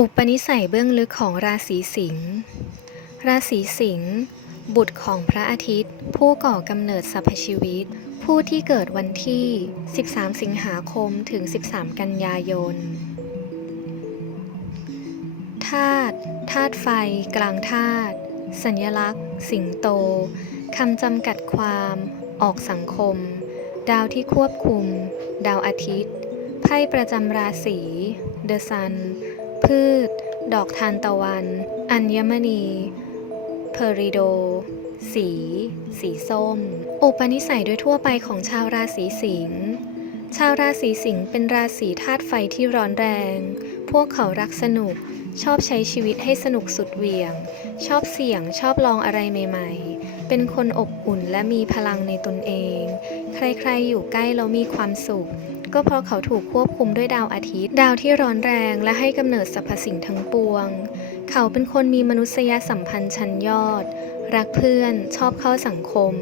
อุปนิสัยเบื้องลึกของราศีสิงห์ ราศีสิงห์บุตรของพระอาทิตย์ ผู้ก่อกำเนิดสรรพชีวิต ผู้ที่เกิดวันที่ 13 สิงหาคมถึง 13 กันยายน ธาตุ ธาตุไฟ กลางธาตุ สัญลักษณ์ สิงโต คำจำกัดความ ออกสังคม ดาวที่ควบคุม ดาวอาทิตย์ ไพ่ประจำราศี เดอะซัน พืช ดอกทานตะวัน อัญมณี เพอริโด สี สีส้ม อุปนิสัยโดยทั่วไปของชาวราศีสิงห์ชาวราศีสิงห์เป็นราศีธาตุไฟที่ร้อนแรง พวกเขารักสนุก ชอบใช้ชีวิตให้สนุกสุดเหวี่ยง ชอบเสี่ยง ชอบลองอะไรใหม่ ๆ เป็นคนอบอุ่นและมีพลังในตนเอง ใครๆอยู่ใกล้แล้วมีความสุข ก็เพราะเขาถูกควบคุมด้วยดาวอาทิตย์ ดาวที่ร้อนแรงและให้กำเนิดสรรพสิ่งทั้งปวง เขาเป็นคนมีมนุษยสัมพันธ์ชั้นยอด รักเพื่อน ชอบเข้าสังคม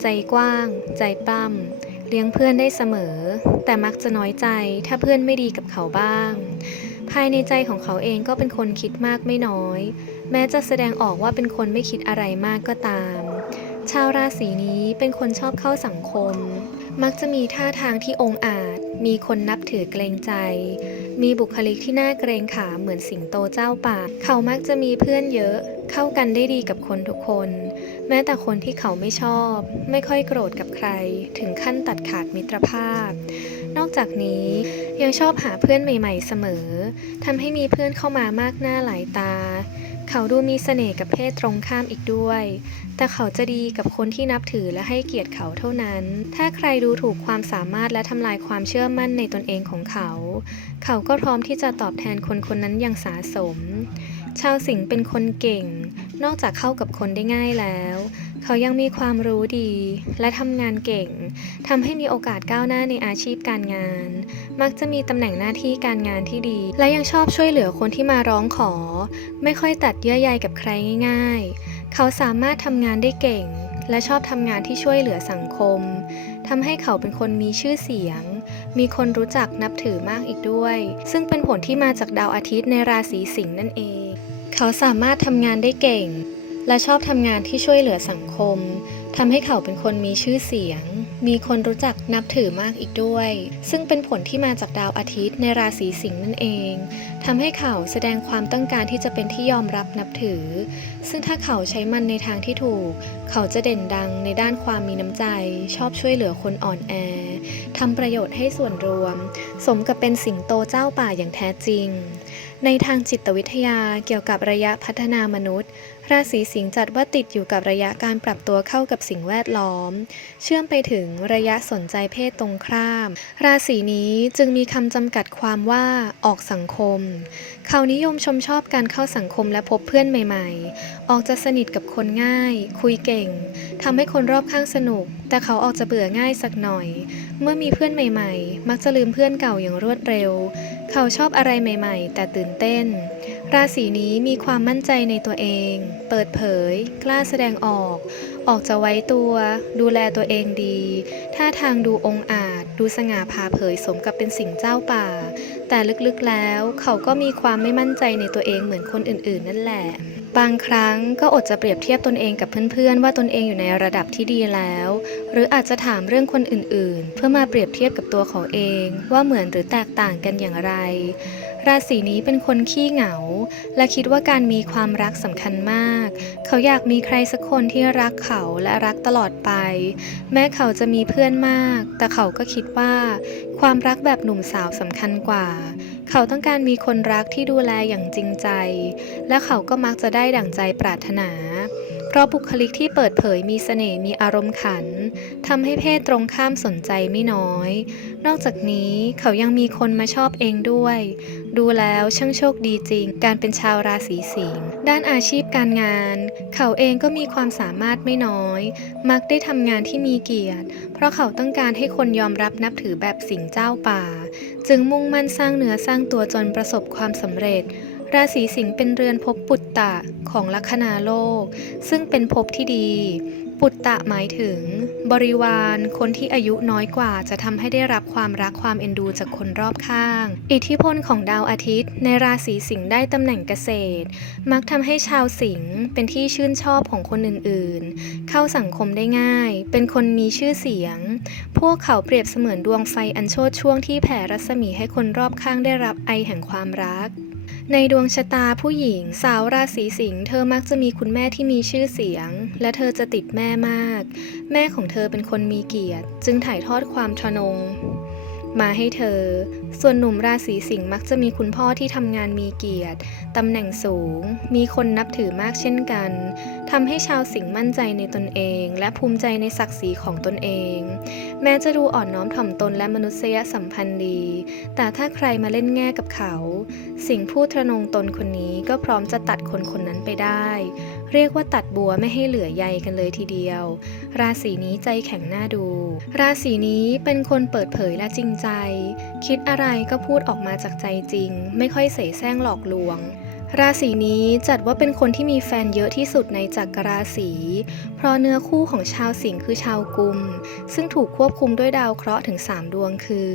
ใจกว้าง ใจปล้ำเลี้ยงเพื่อนได้เสมอ แต่มักจะน้อยใจถ้าเพื่อนไม่ดีกับเขาบ้าง ภายในใจของเขาเองก็เป็นคนคิดมากไม่น้อย แม้จะแสดงออกว่าเป็นคนไม่คิดอะไรมากก็ตาม ชาวราศีนี้เป็นคนชอบเข้าสังคม มักจะมีท่าทางที่องอาจ มีคนนับถือเกรงใจ มีบุคลิกที่น่าเกรงขามเหมือนสิงโตเจ้าป่า เขามักจะมีเพื่อนเยอะ เข้ากันได้ดีกับคนทุกคน แม้แต่คนที่เขาไม่ชอบ ไม่ค่อยโกรธกับใคร ถึงขั้นตัดขาดมิตรภาพ นอกจากนี้ยังชอบหาเพื่อนใหม่ ๆ เสมอทำให้มีเพื่อนเข้ามามากหน้าหลายตา เขาดูมีเสน่ห์กับเพศตรงข้ามอีกด้วย แต่เขาจะดีกับคนที่นับถือและให้เกียรติเขาเท่านั้น ถ้าใครดูถูกความสามารถและทำลายความเชื่อมั่นในตนเองของเขา เขาก็พร้อมที่จะตอบแทนคนคนนั้นอย่างสาสม ชาวสิงห์เป็นคนเก่ง นอกจากเข้ากับคนได้ง่ายแล้ว เขายังมีความรู้ดี และทำงานเก่งทำให้มีโอกาสก้าวหน้าในอาชีพการงาน มักจะมีตำแหน่งหน้าที่การงานที่ดี และยังชอบช่วยเหลือคนที่มาร้องขอ ไม่ค่อยตัดเยื่อใยกับใครง่าย ๆ เขาสามารถทำงานได้เก่ง และชอบทำงานที่ช่วยเหลือสังคมทำให้เขาเป็นคนมีชื่อเสียง มีคนรู้จักนับถือมากอีกด้วย ซึ่งเป็นผลที่มาจากดาวอาทิตย์ในราศีสิงห์นั่นเอง เขาสามารถทำงานได้เก่ง และชอบทำงานที่ช่วยเหลือสังคมทำให้เขาเป็นคนมีชื่อเสียง มีคนรู้จักนับถือมากอีกด้วย ซึ่งเป็นผลที่มาจากดาวอาทิตย์ในราศีสิงห์นั่นเองทำให้เขาแสดงความต้องการที่จะเป็นที่ยอมรับนับถือ ซึ่งถ้าเขาใช้มันในทางที่ถูก เขาจะเด่นดังในด้านความมีน้ำใจ ชอบช่วยเหลือคนอ่อนแอทำประโยชน์ให้ส่วนรวม สมกับเป็นสิงโตเจ้าป่าอย่างแท้จริง ในทางจิตวิทยาเกี่ยวกับระยะพัฒนามนุษย์ ราศีสิงห์จัดว่าติดอยู่กับระยะการปรับตัวเข้ากับสิ่งแวดล้อม เชื่อมไปถึงระยะสนใจเพศตรงข้าม ราศีนี้จึงมีคำจำกัดความว่าออกสังคม เขานิยมชมชอบการเข้าสังคมและพบเพื่อนใหม่ ๆ ออกจะสนิทกับคนง่าย คุยเก่งทำให้คนรอบข้างสนุก แต่เขาออกจะเบื่อง่ายสักหน่อย เมื่อมีเพื่อนใหม่ ๆ มักจะลืมเพื่อนเก่าอย่างรวดเร็ว เขาชอบอะไรใหม่ ๆ แต่ตื่นเต้น ราศีนี้มีความมั่นใจในตัวเอง เปิดเผย กล้าแสดงออก ออกจะไว้ตัว ดูแลตัวเองดี ท่าทางดูองอาจ ดูสง่าผ่าเผยสมกับเป็นสิ่งเจ้าป่า แต่ลึกๆแล้วเขาก็มีความไม่มั่นใจในตัวเองเหมือนคนอื่นๆ นั่นแหละ บางครั้งก็อดจะเปรียบเทียบตนเองกับเพื่อนๆ ว่าตนเองอยู่ในระดับที่ดีแล้ว หรืออาจจะถามเรื่องคนอื่นๆ เพื่อมาเปรียบเทียบกับตัวเขาเอง ว่าเหมือนหรือแตกต่างกันอย่างไร ราศีนี้เป็นคนขี้เหงา และคิดว่าการมีความรักสำคัญมาก เขาอยากมีใครสักคนที่รักเขาและรักตลอดไป แม้เขาจะมีเพื่อนมาก แต่เขาก็คิดว่า ความรักแบบหนุ่มสาวสำคัญกว่า เขาต้องการมีคนรักที่ดูแลอย่างจริงใจ และเขาก็มักจะได้ดั่งใจปรารถนาเพราะบุคลิกที่เปิดเผยมีเสน่ห์มีอารมณ์ขันทำให้เพศตรงข้ามสนใจไม่น้อย นอกจากนี้เขายังมีคนมาชอบเองด้วย ดูแล้วช่างโชคดีจริง การเป็นชาวราศีสิงห์ด้านอาชีพการงาน เขาเองก็มีความสามารถไม่น้อย มักได้ทำงานที่มีเกียรติ เพราะเขาต้องการให้คนยอมรับนับถือแบบสิงห์เจ้าป่า จึงมุ่งมั่นสร้างเนื้อสร้างตัวจนประสบความสำเร็จราศีสิงห์เป็นเรือนภพปุตตะของลัคนาโลก ซึ่งเป็นภพที่ดี ปุตตะหมายถึง บริวารคนที่อายุน้อยกว่าจะทำให้ได้รับความรักความเอ็นดูจากคนรอบข้าง อิทธิพลของดาวอาทิตย์ ในราศีสิงห์ได้ตำแหน่งเกษตร มักทำให้ชาวสิงห์เป็นที่ชื่นชอบของคนอื่นๆ เข้าสังคมได้ง่าย เป็นคนมีชื่อเสียง พวกเขาเปรียบเสมือนดวงไฟอันโชดช่วงที่แผ่รัศมีให้คนรอบข้างได้รับไอแห่งความรัก ในดวงชะตาผู้หญิง สาวราศีสิงห์เธอมักจะมีคุณแม่ที่มีชื่อเสียง และเธอจะติดแม่มาก แม่ของเธอเป็นคนมีเกียรติ จึงถ่ายทอดความทะนง มาให้เธอ ส่วนหนุ่มราศีสิงห์มักจะมีคุณพ่อที่ทำงานมีเกียรติ ตำแหน่งสูง มีคนนับถือมากเช่นกันทำให้ชาวสิงห์มั่นใจในตนเอง และภูมิใจในศักดิ์ศรีของตนเอง แม้จะดูอ่อนน้อมถ่อมตนและมนุษยสัมพันธ์ดี แต่ถ้าใครมาเล่นแง่กับเขา สิ่งผู้ทะนงตนคนนี้ก็พร้อมจะตัดคนคนนั้นไปได้ เรียกว่าตัดบัวไม่ให้เหลือใยกันเลยทีเดียว ราศีนี้ใจแข็งน่าดู ราศีนี้เป็นคนเปิดเผยและจริงใจ คิดอะไรก็พูดออกมาจากใจจริง ไม่ค่อยเสแสร้งหลอกลวง ราศีนี้จัดว่าเป็นคนที่มีแฟนเยอะที่สุดในจักรราศีเพราะเนื้อคู่ของชาวสิงห์คือชาวกุม ซึ่งถูกควบคุมด้วยดาวเคราะห์ถึง 3 ดวงคือ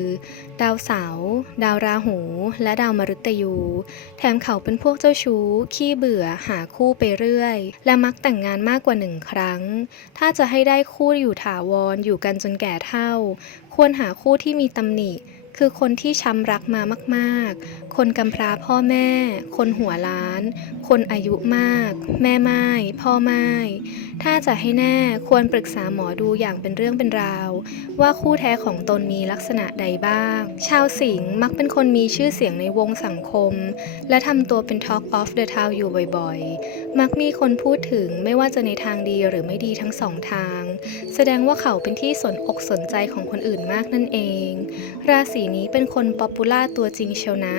ดาวเสาร์ดาวราหู และดาวมฤตยู แถมเขาเป็นพวกเจ้าชู้ ขี้เบื่อหาคู่ไปเรื่อย และมักแต่งงานมากกว่าหนึ่งครั้ง ถ้าจะให้ได้คู่อยู่ถาวรอยู่กันจนแก่เฒ่า ควรหาคู่ที่มีตำหนิ คือคนที่ช้ำรักมามากๆ คนกำพร้าพ่อแม่ คนหัวล้าน คนอายุมาก แม่ไม้พ่อไม้ถ้าจะให้แน่ควรปรึกษาหมอดูอย่างเป็นเรื่องเป็นราว ว่าคู่แท้ของตนมีลักษณะใดบ้าง ชาวสิงห์มักเป็นคนมีชื่อเสียงในวงสังคม และทำตัวเป็น Talk of the Town อยู่บ่อยๆ มักมีคนพูดถึงไม่ว่าจะในทางดีหรือไม่ดีทั้งสองทาง แสดงว่าเขาเป็นที่สนอกสนใจของคนอื่นมากนั่นเอง ราศีนี้เป็นคนป๊อปปูล่าตัวจริงเชียวนะ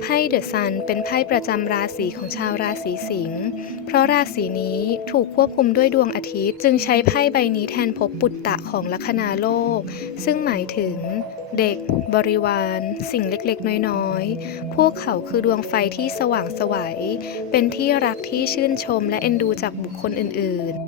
ไพ่เดอะซันเป็นไพ่ประจำราศีของชาวราศีสิงห์เพราะราศีนี้ถูกควบคุมด้วยดวงอาทิตย์ จึงใช้ไพ่ใบนี้แทนภพปุตตะของลัคนาโลก ซึ่งหมายถึงเด็ก บริวาร สิ่งเล็กๆ น้อยๆ พวกเขาคือดวงไฟที่สว่างสวัยเป็นที่รักที่ชื่นชมและเอ็นดูจากบุคคลอื่น ๆ